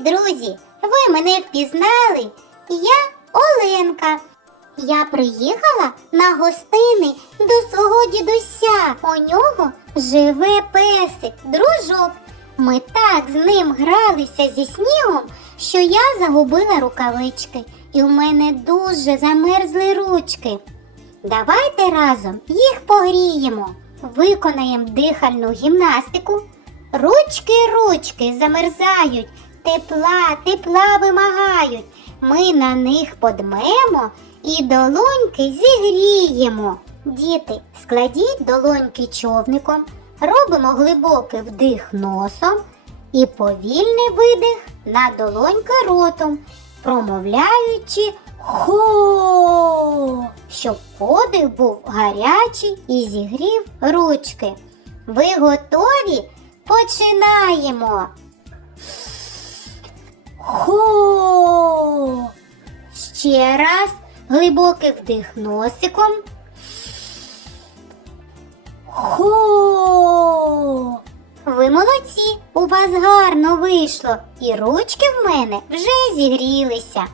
друзі! Ви мене впізнали? Я Оленка. Я приїхала на гостини до свого дідуся. У нього живе песик, дружок. Ми так з ним гралися зі снігом, що я загубила рукавички, і в мене дуже замерзли ручки. Давайте разом їх погріємо, виконаємо дихальну гімнастику. Ручки, ручки замерзають, тепла, тепла вимагають. Ми на них подмемо і долоньки зігріємо. Діти, складіть долоньки човником, робимо глибокий вдих носом і повільний видих на долоньки ротом, промовляючи хо, щоб подих був гарячий і зігрів ручки. Ви готові? Починаємо. Хо. Ще раз глибокий вдих носиком. Хо. Ви молодці, у вас гарно вийшло, і ручки в мене вже зігрілися.